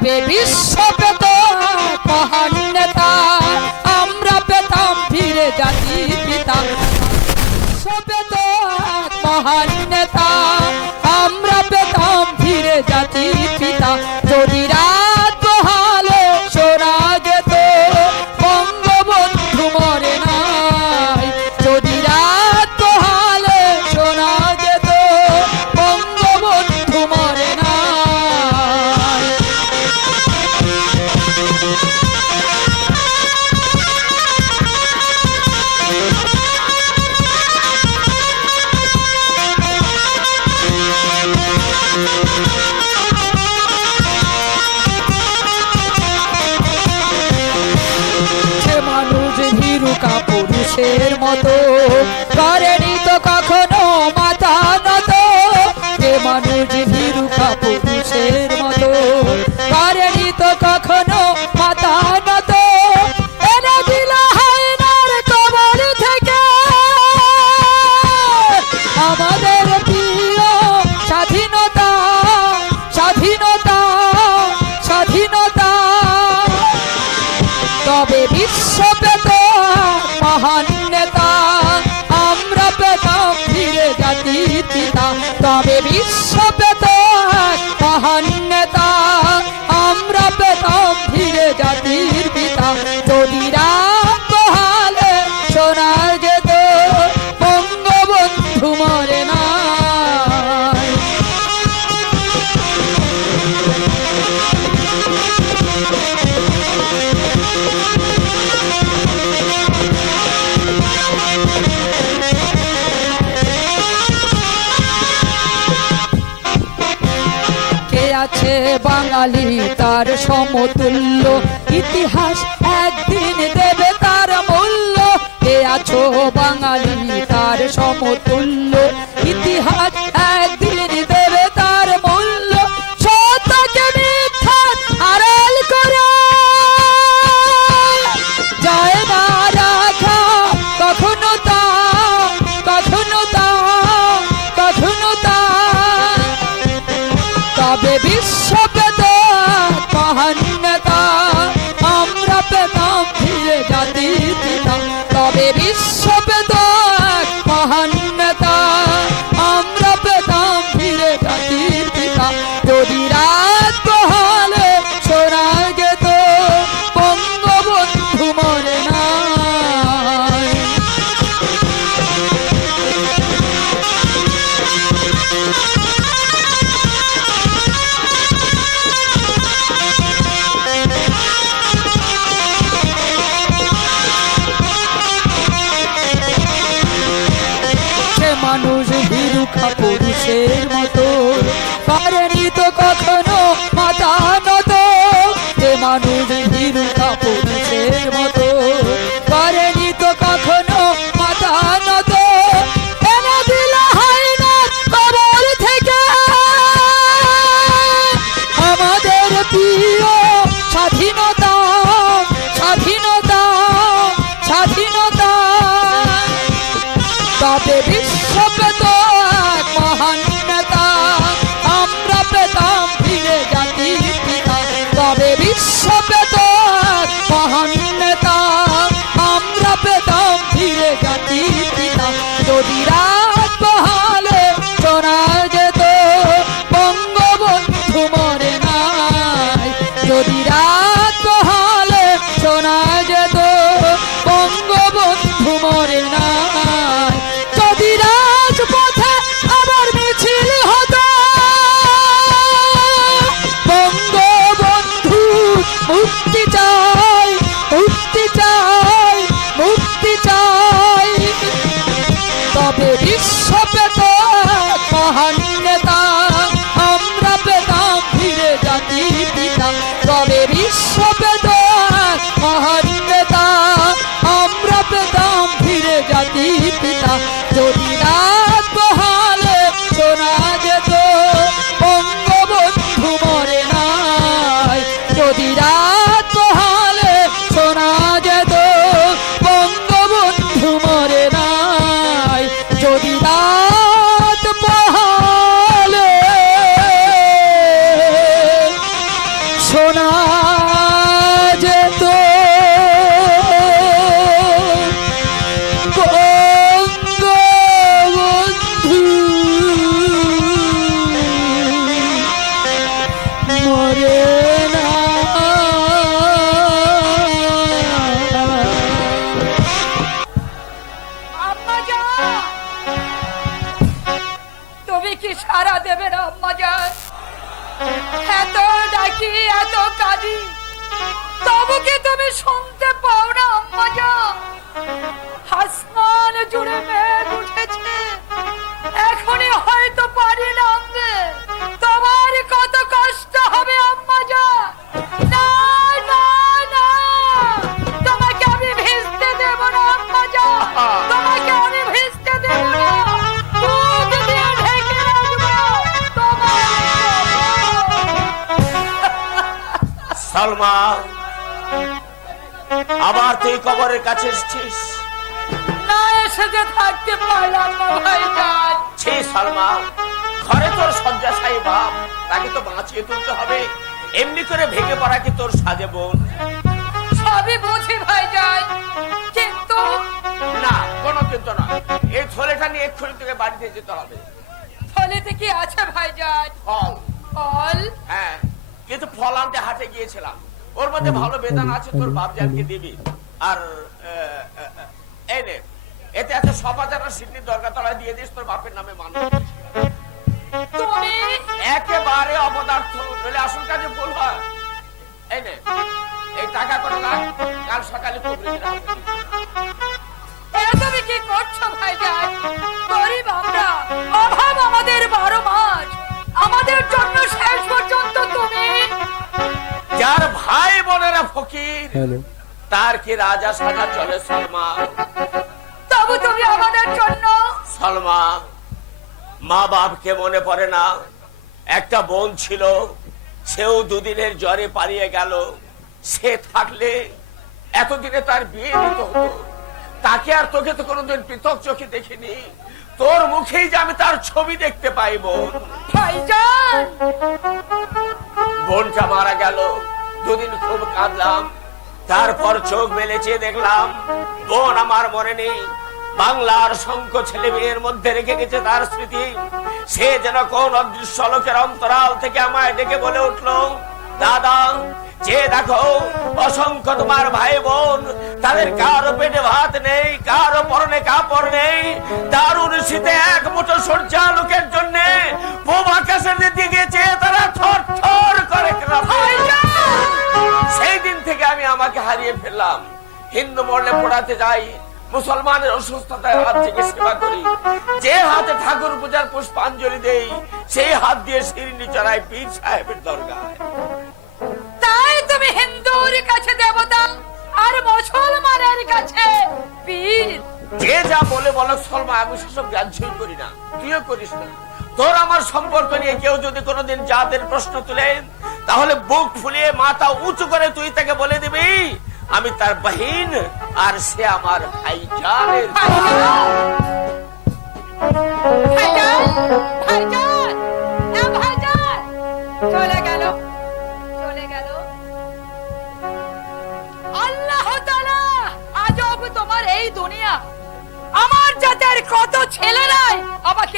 bebi, sou মতো আলী তার সমতুল্য। ইতিহাস একদিন দেবে তার মূল্য। কে আছো বাং baby. কবরের কাছে এসছিস? না এসে যে থাকতে পারলাম না ভাইজান ছি সালমা ঘরে তোর শয্যাশায়ী বাপ তাকে তো বাঁচিয়ে তুলতে হবে। এমনি করে ভেঙে পড়া কি তোর সাজে বোন? সবই বুঝি ভাইজান কিন্তু না কোনো কিন্তু না। এই থলেটা নিয়ে এক্ষুনি তোকে বাড়িতে যেতে হবে। কি আছে ফল। ফল? হ্যাঁ কিন্তু ফল আনতে হাটে গিয়েছিলাম। ওর মধ্যে ভালো বেদান আছে তোর বাপ জানকে দিবি। আর আহ, আহ, এই নে এতে আছে সবাজার সিডনির দরকার তলায় দিয়ে দিস তোর বাপের নামে মানুষ তুমি? একেবারে অপদার্থ নইলে আসল কাজে ভুল হয়। এই নে এই টাকা করে রাখ কাল সকালে রাখবি। কি করছ ভাইজান গরিব আমরা অভাব আমাদের বারো মাস। আমাদের জন্য শেষ পর্যন্ত তুমি? যার ভাই বোনেরা ফকির তার কি রাজা সাজা চলে সলমা? তবু তুমি আমাদের জন্য। সলমা মা বাপকে মনে পড়ে না? একটা বোন ছিল সেও দুদিনের জ্বরে পালিয়ে গেল। সে থাকলে এতদিনে তার বিয়ে দিতে। হতো তাকে আর তোকে তো কোনোদিন পৃথক চোখে দেখিনি। তোর মুখেই যে আমি তার ছবি দেখতে পাই বোন। বোনটা মারা গেল। দুদিন খুব কাঁদলাম। তারপর চোখ মেলেছে, দেখলাম বোন আমার মনে নেই। বাংলার শঙ্খ ছেলে মেয়ের মধ্যে রেখে গেছে তার স্মৃতি। সে যেন কোন অদৃশ্য লোকের অন্তরাল থেকে আমায় ডেকে বলে উঠল, দাদা, যে দেখো, অসংখ্য তোমার ভাই বোন, তাদের কারও পেটে ভাত নেই, কারও পরনে কাপড় নেই, দারুণ শীতে এক মুঠো সরষা লোকের জন্য পূব আকাশের দিকে গেছে তারা থর থর করে। সেই দিন থেকে আমি আমাকে হারিয়ে ফেললাম। হিন্দু মরলে পড়াতে যাই মুসলমানের অসুস্থতায় হাত থেকে সেবা করি। যে হাতে ঠাকুর পূজার পুষ্পাঞ্জলি দেই সেই হাত দিয়ে শিরিনি চড়াই পীর সাহেবের দরগায়। তাই তুমি হিন্দুর কাছে দেবতা আর মুসলমানের কাছে পীর। যে যা বলে বলো সলমা আমি সেসব গ্রাহ্যই করি না। তুইও করিস না। তোর আমার সম্পর্ক নিয়ে কেউ যদি কোনোদিন জাতের প্রশ্ন তুলে, তাহলে বুক ফুলিয়ে মাথা উঁচু করে তুই তাকে বলে দিবি, আমি তার বাহিন আর সে আমার চলে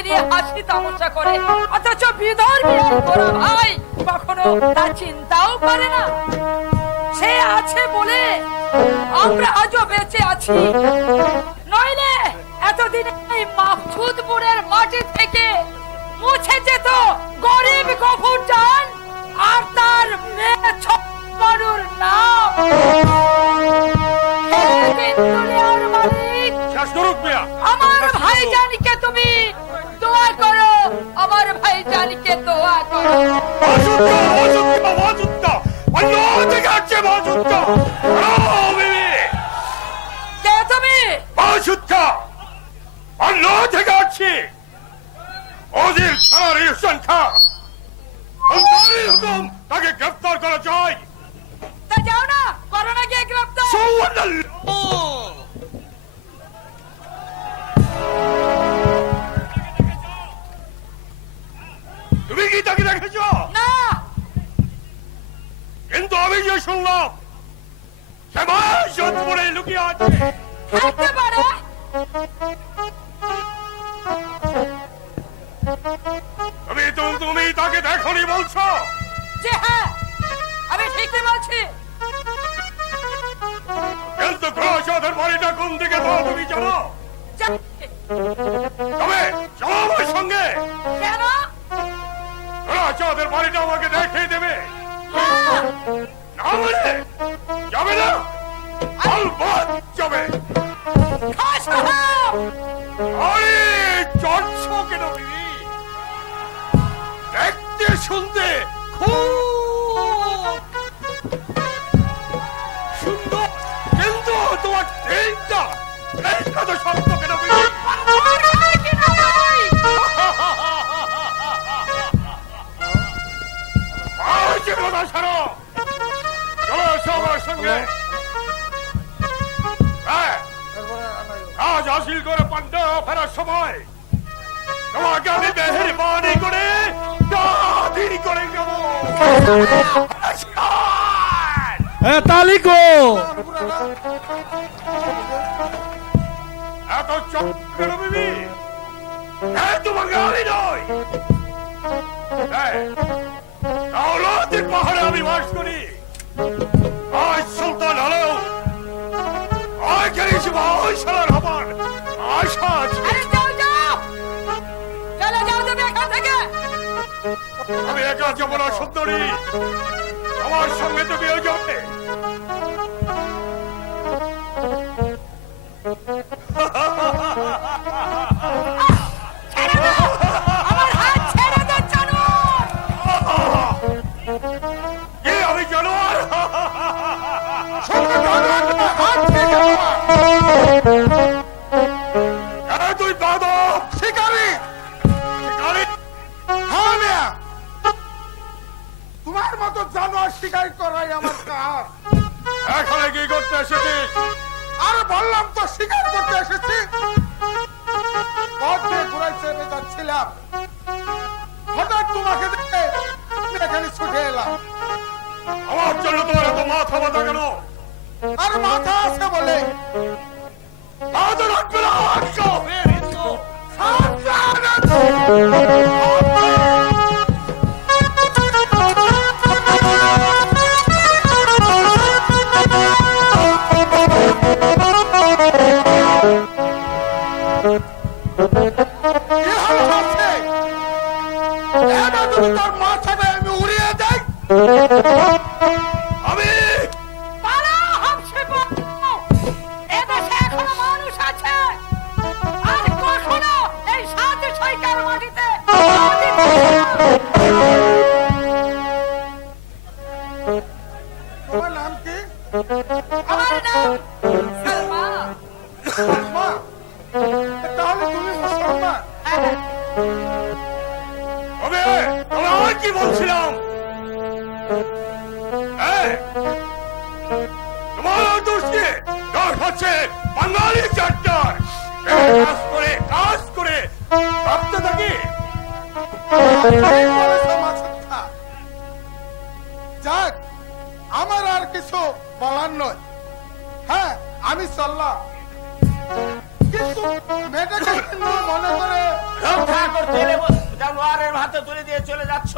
নিয়ে হাসি তামাশা করে। অথচ আর গোরা ভাই কখনো তা চিন্তাও করে না। সে আছে বলে আমরা আজও বেঁচে আছি। নইলে এতদিন এই মাহফুদপুরের মাটি থেকে মুছে যেত গরিব গফুর জান আর তার মেয়ে ছপ্পনুর নাম। আমার ভাইজানকে তুমি দোয়া করো আমার ভাইজানকে দোয়া করো কে তুমি ওদের ছাড়ার এই সংখ্যা হুকুম তাকে গ্রেফতার করা যায় তা যাও না করো না গিয়ে গ্রেপ্তার তুমি তাকে দেখেছ? না। কিন্তু আমি যে শুনলাম সে লুকিয়ে আছে। তুমি তুমি তুমি তাকে দেখনি বলছো? যে হ্যাঁ আমি ঠিকই বলছি। কিন্তু বাড়িটা কোন দিকে তো তুমি জানো? তবে চলো আমার সঙ্গে। কেন? আছে ওদের বাড়িটা আমাকে দেখিয়ে দেবে। যাবে না। যাবে। দেখতে, শুনতে খুব সুন্দর। কিন্তু তোমার তো সব ছাড়ো। চলো এসো আমার সঙ্গে। হ্যাঁ, আজ হাসিল করে পান্ডা ফেরার সময়। তোমাকে আমি মেহরবানি করে দাদির করে নেব। তালিকো এত চক কেন বিবি? হ্যাঁ তোমাকে আমি নয় আওলাদের পাহাড়ে আমি বাস করি। আজ সুলতান হলেও আজ গেছি ভাই সালার হবার আশা আছে। আরে যাও যাও! চলে যাও তুমি এখান থেকে। আমি একা যাব না সুন্দরী। আমার সঙ্গে তুমিও যাবে তোমার মতো জানোয়ার শিকার করাই আমার কাজ। এখানে কি করতে এসেছিস আর বললাম তো শিকার করতে এসেছি। পথ দিয়ে ঘুরাই চেপে যাচ্ছিলাম। হঠাৎ তোমাকে দেখে আমি এখানে ছুটে এলাম। আমার জন্য তোমার এত মাথা ব্যথা কেন? আর মাথা আছে বলে। মাথা রাখবে না সাবধান এবার যদি তোর মাথাটা চলে যাচ্ছ?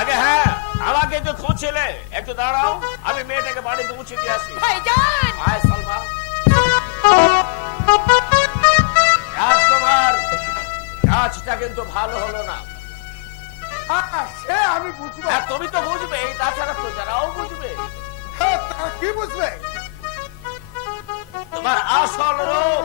আগে হ্যাঁ আমাকে তো খুঁজছিলে। একটু দাঁড়াও আমি মেয়েটাকে পৌঁছে দিয়ে আসি। আয় সালমা। রাজকুমার কাজটা কিন্তু ভালো হলো না। হ্যাঁ, সে আমি বুঝব। তুমি তো বুঝবে তাছাড়া প্রজারাও বুঝবে। হ্যাঁ, কি বুঝবে? তোমার আসল রূপ।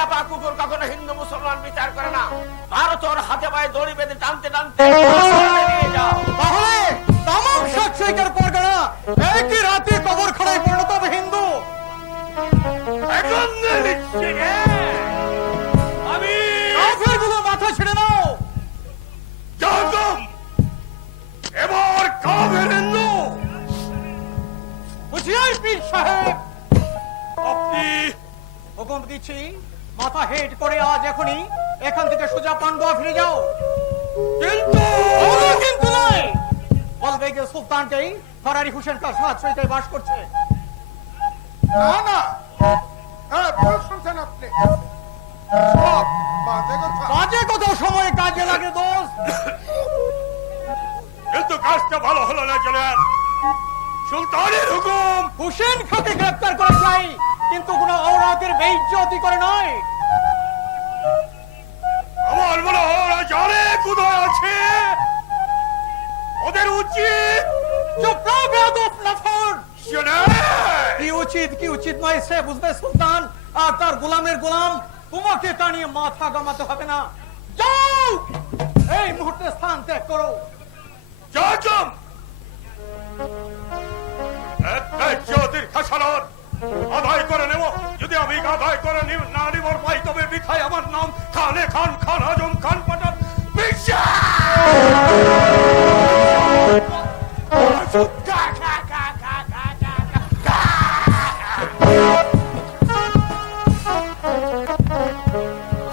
খেপা কুকুর কখনো হিন্দু মুসলমান বিচার করে না। ভারত ওর হাতে পায়ে দড়ি বেঁধে টানতে টানতে নিয়ে যাও তাহলে তামাম সাত সৈকার পরগনা একই রাতে কবর খড়ায় পরিণত হবে হিন্দু। এখন নিচ্ছি রে। আমি মাথা ছেড়ে নাও। এবার কাবের হিন্দু। হুঁশিয়ার পীর সাহেব। আপনি হুকুম দিচ্ছি। মাথা হেট করে আজ এখনই এখান থেকে সোজা পান্ডুয়া ফিরে যাও। কিন্তু কিন্তু নয়। সুলতানকেই ফরারি হোসেন তার সৈকায় বাস করছে। না না। সব বাজে কাজে কত সময় কাজে লাগে দোষ। কিন্তু কাজটা ভালো হলো না সুলতানের হুকুম। হুসেন খাকে গ্রেপ্তার করে চাই কিন্তু কোনো ঔরতের বেইজ্জতি করে নয়। আমার মনে হয় ওরা জানে কোথায় আছে। ওদের উচিত কি উচিত কি উচিত নয় সে বুঝবে সুলতান? আর তার গোলামের গোলাম তোমাকে তা নিয়ে মাথা গামাতে হবে না। যাও! এই মুহূর্তে স্থান ত্যাগ করো। যাচম একটা জ্যোতির খাসালত আদায় করে নেব। যদি আমি আদায় করে নি- না নিব পাই তবে বিথায় আমার নাম। খানে খান খান আজম খান পাঠান।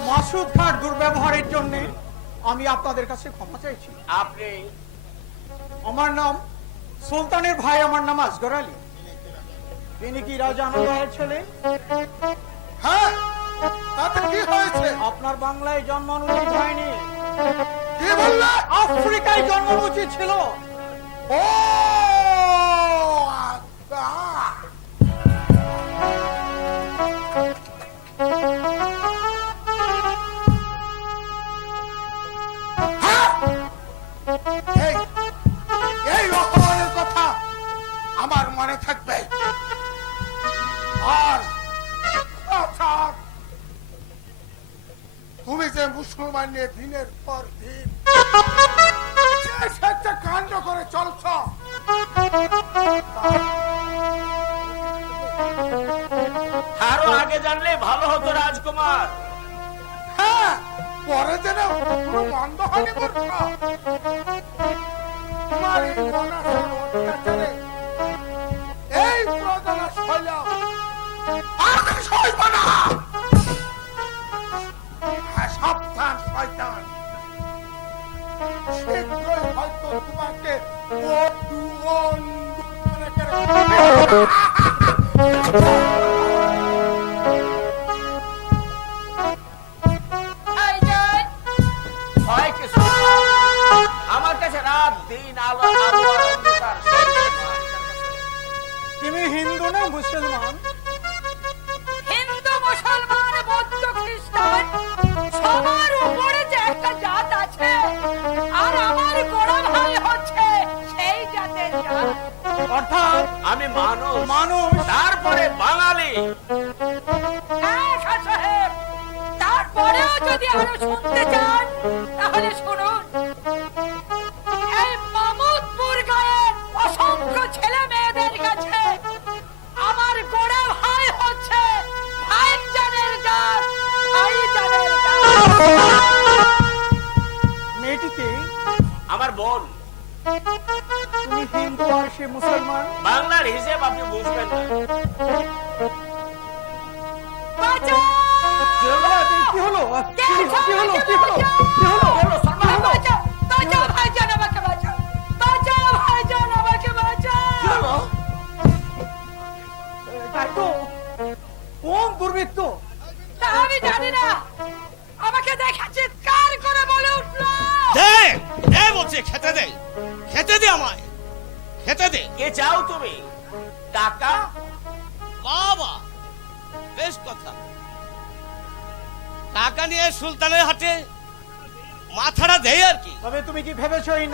মাসুদ দুর্ব্যবহারের জন্য আমি আপনাদের কাছে ক্ষমা চাইছি। আপনি আমার নাম সুলতানের ভাই আমার নাম আসগর আলী। তিনি কি রাজা আনন্দের ছেলে? হ্যাঁ তাতে কি হয়েছে? আপনার বাংলায় জন্মানো উচিত হয়নি। কি বললে? আফ্রিকায় জন্ম উচিত ছিল। ও আচ্ছা। তুমি যে মুসলমান নিয়ে দিনের পর দিন কাণ্ড করে চলছ। আরও আগে জানলে ভালো হতো রাজকুমার। হ্যাঁ পরে যেন বন্ধ হয়নি তোমার এই kok kuwate kok duwon kare-kare আমি মানুষ। মানুষ তারপরে বাঙালি। সাহেব। তারপরেও যদি আরও শুনতে চান তাহলে শুনুন। বাংলার হিসেব আপনি বুঝবেন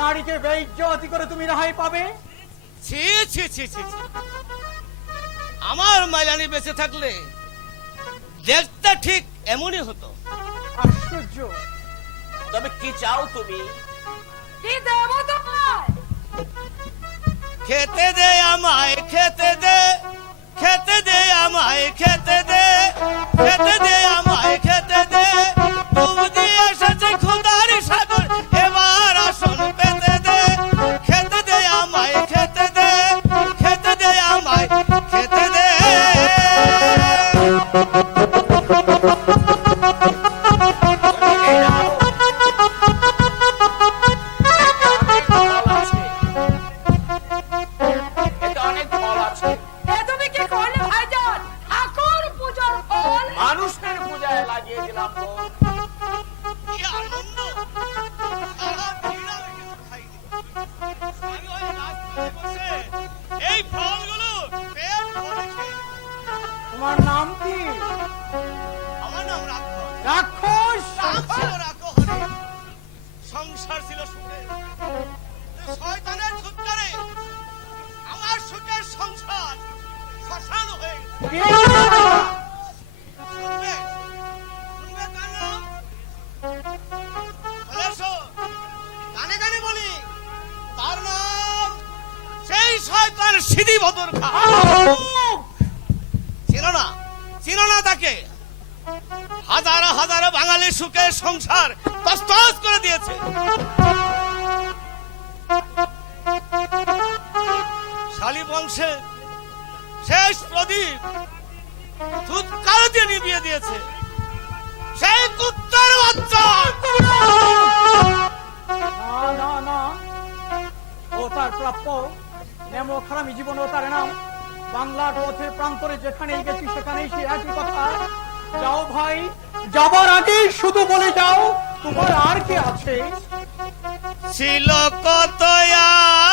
নারীকে বেইজ্জতি করে তুমি রেহাই পাবে। ছি ছি ছি ছি। আমার মাইলানি বেঁচে থাকলে দেখতে ঠিক এমনই হতো। আশ্চর্য। তবে কি চাও তুমি? কি দেবো তোমায়? খেতে দে আমায় খেতে দে খেতে দে আমায় খেতে ভাই যাবার আগে শুধু বলে যাও তোমার আর কে আছে ছিল কত আর।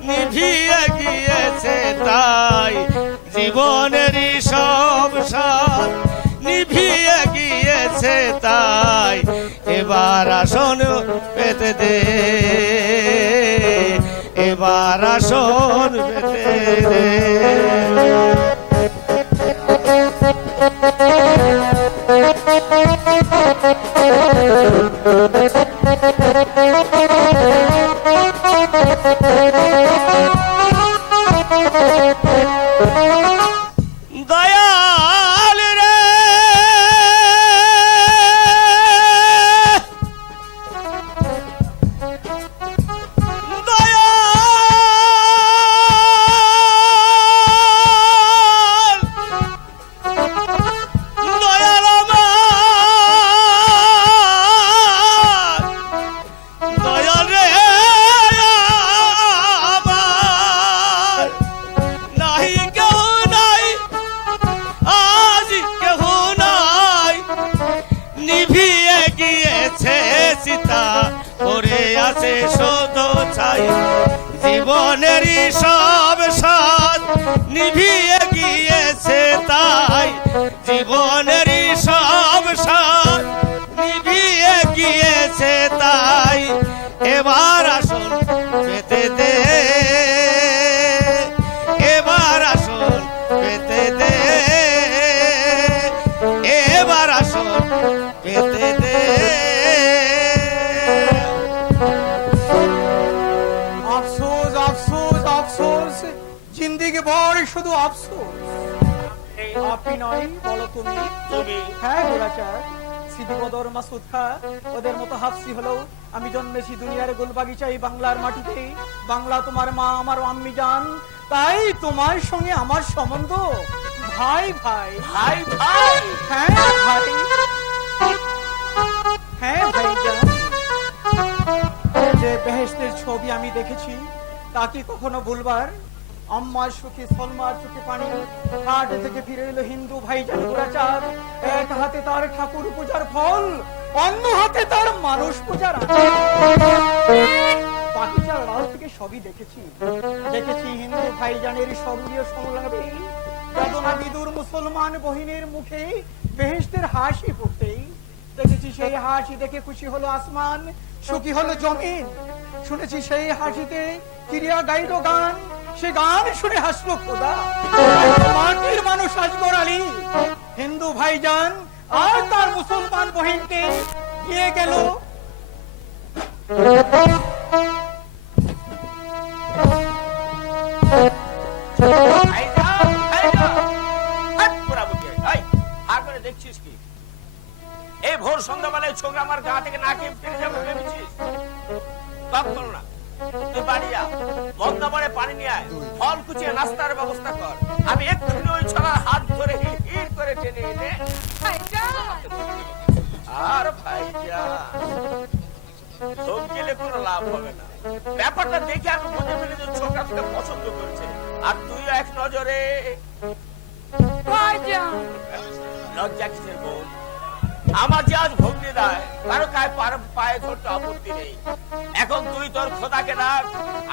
নিভিয়ে গিয়েছে তাই জীবনেরই সব সাথ। নিভিয়ে গিয়েছে তাই এবার আসন পেতে দে। এবার আসন পেতে দে। দয়াল আফসোস আফসোস আফসোস। জিন্দিগি ভর শুধু আফসোস। আপনি নয় বলো তুমি। হ্যাঁ গোলাচার মাসুদ খা ওদের মতো হাফসি হলো আমি জন্মেছি দুনিয়ার গোলবাগিচাই বাংলার মাটিতে। বাংলা তোমার মা আমার আম্মি জান। তাই তোমার সঙ্গে আমার সম্বন্ধ। ভাই ভাই। ভাই ভাই। হ্যাঁ ভাই। হ্যাঁ ভাই। বেহেস্তের ছবি আমি দেখেছি। তা কি কখনো ভুলবার। আম্মার সুখে, সলমার চোখে পানি। হাট থেকে ফিরে এলো হিন্দু ভাইজান গোড়াচাঁদ এক হাতে তার ঠাকুর পূজার ফল, অন্য হাতে তার মানুষ পূজার বাকিটা রাত থেকে সবই দেখেছি। দেখেছি হিন্দু ভাইজানের সংলাপে। বিদুর মুসলমান বহিনের মুখে বেহেস্তের হাসি দেখেছি সেই হাসি দেখে খুশি হলো আসমান, সুখী হলো জমিন। শুনেছি সেই হাসিতে ক্রিয়া গাইল গান, সে গান শুনে হাসলো খোদা। মাটির মানুষ আজ গোড়ালি হিন্দু ভাইজান, আর তার মুসলমান বহিনকে নিয়ে গেল। দেখছিস কি? ভোর সন্ধ্যাবেলায় ছোকরা আমার গা থেকে নাকে ফেলে যাবে ভেবেছিস তপ করো না। তুই বাড়ি যা বন্ধ করে পানি নিয়ে আয়। ফল কুচিয়ে নাস্তার ব্যবস্থা কর। আমি এক্ষুনি ওই ছড়ার হাত ধরে হিড় করে টেনে এনে আর লোক গেলে কোনো লাভ হবে না। ব্যাপারটা দেখে আমি বুঝে ফেলে যে ছোকরা থেকে পছন্দ করেছে। আর তুই এক নজরে লজ্জা কিসের বোন আমার যে আজ ভগ্নি দেয় কারও পার- পায়ে ধরতে আপত্তি নেই। এখন তুই তোর খোদাকে ডাক,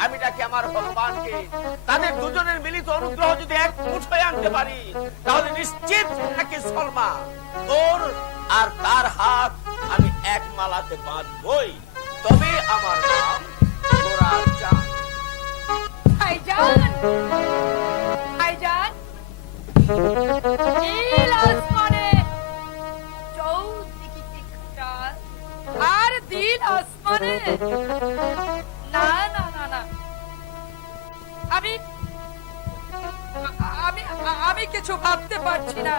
আমি ডাকি আমার ভগবানকে। তাদের দুজনের মিলিত অনুগ্রহ যদি এক মুঠোয় আনতে পারি, তাহলে নিশ্চিত নাকি সলমা তোর আর তার হাত আমি এক মালাতে বাঁধবই। তবে আমার নাম গোরার চাঁদ। ভাইজান! ভাইজান! দিন না না না না। আমি আমি আমি কিছু ভাবতে পারছি না।